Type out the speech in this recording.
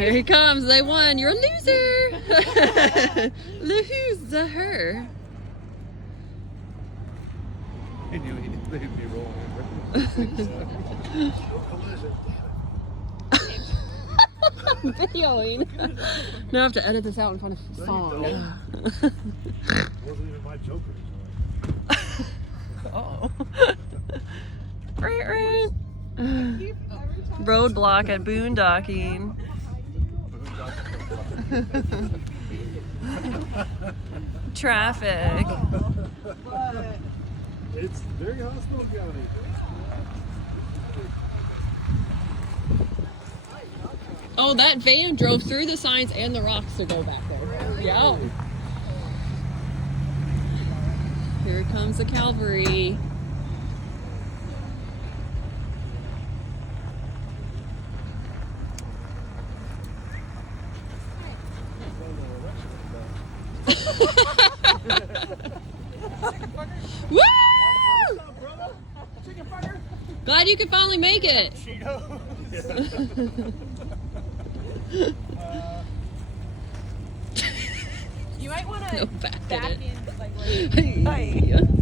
Here he comes. They won. You're a loser. Loser. I knew they'd be rolling. Videoing. Now I have to edit this out and find a song. Wasn't even my Joker. Oh. Roadblock at boondocking. Traffic. It's very hostile county. Oh, that van drove through the signs and the rocks to go back there. Yeah. Here comes the cavalry. Woo! Glad you could finally make it. You might want to No back back in it. in, like, Hey.